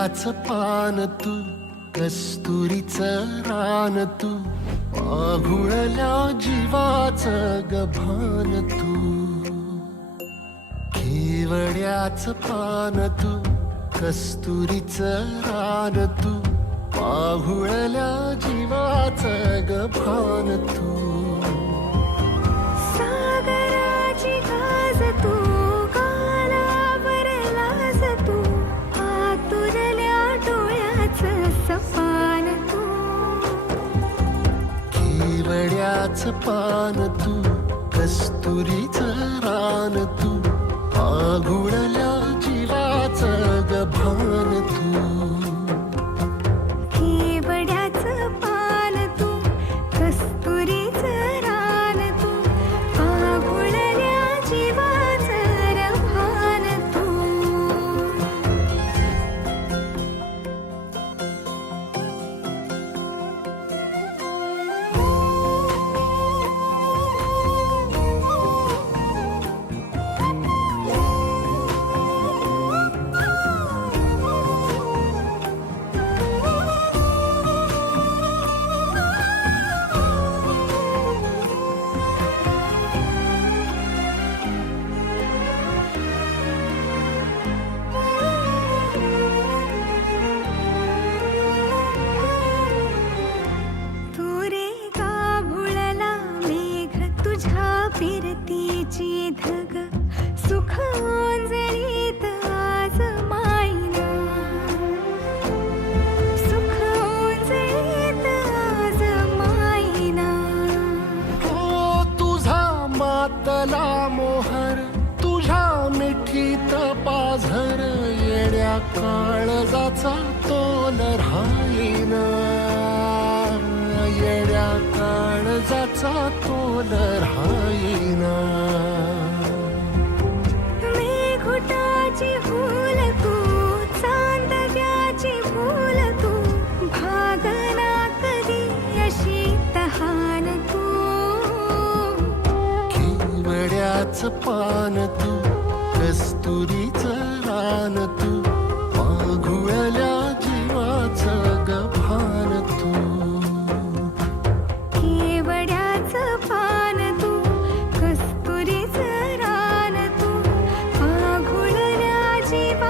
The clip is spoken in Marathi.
केवड्याचं पान तू, कस्तुरीचं रान तू, आघुळल्या जीवाचं गभान तू. केवड्याचं पान तू, कस्तुरीचं रान तू, आघुळल्या जीवाचं गभान तू. सागराची गाज तू, गालावरलाज तू, आतुरल्या डोळ्याचं सपान तू. केवड्याचं पान तू, कस्तुरीचं रान तू, आघुळल्या जीवाचं गभान तू. केवड्याचं पान तू, कस्तुरीचं रान तू, आघुळल्या जीवाचं रभान तू. फिरतीची धग सुख ओंजळीत आज मायना, सुख ओंजळीत आज मायना. ओ तुझा मातला मोहर, तुझ्या मिठीत पाझर, येड्या काळजाचा तोल राहीना, येड्या काळजाचा तोल राहीना. मेघुटाची फूल तू, चांदव्याची फूल तू, भागना कधी अशी तहान तू. केवड्याचं पान तू, कस्तुरीचं रान तू, आघुळल्या जीवाचं गभान तू. केवड्याचं पान तू, कस्तुरीचं रान तू, आघुळल्या जीवा